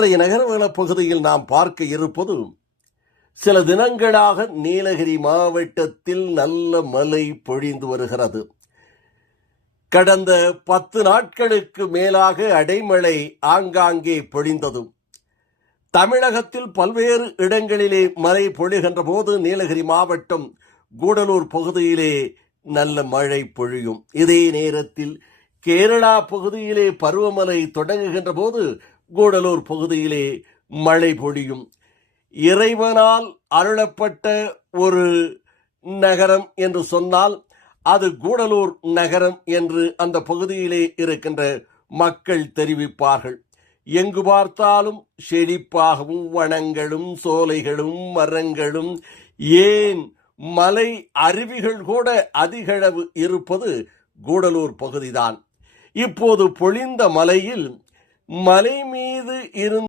இன்றைய நகரவள பகுதியில் நாம் பார்க்க இருப்பது சில தினங்களாக நீலகிரி மாவட்டத்தில் நல்ல மழை பொழிந்து வருகிறது. கடந்த பத்து நாட்களுக்கு மேலாக அடைமழை ஆங்காங்கே பொழிந்தது. தமிழகத்தில் பல்வேறு இடங்களிலே மழை பொழிகின்ற போது நீலகிரி மாவட்டம் கூடலூர் பகுதியிலே நல்ல மழை பொழியும். இதே நேரத்தில் கேரளா பகுதியிலே பருவமழை தொடங்குகின்ற போது கூடலூர் பகுதியிலே மழை பொழியும். இறைவனால் அருளப்பட்ட ஒரு நகரம் என்று சொன்னால் அது கூடலூர் நகரம் என்று அந்த பகுதியிலே இருக்கின்ற மக்கள் தெரிவிப்பார்கள். எங்கு பார்த்தாலும் செழிப்பாகவும் வனங்களும் சோலைகளும் மரங்களும் ஏன் மலை அருவிகள் கூட அதிகளவு இருப்பது கூடலூர் பகுதிதான். இப்போது பொழிந்த மலையில் மலை மீது இருந்த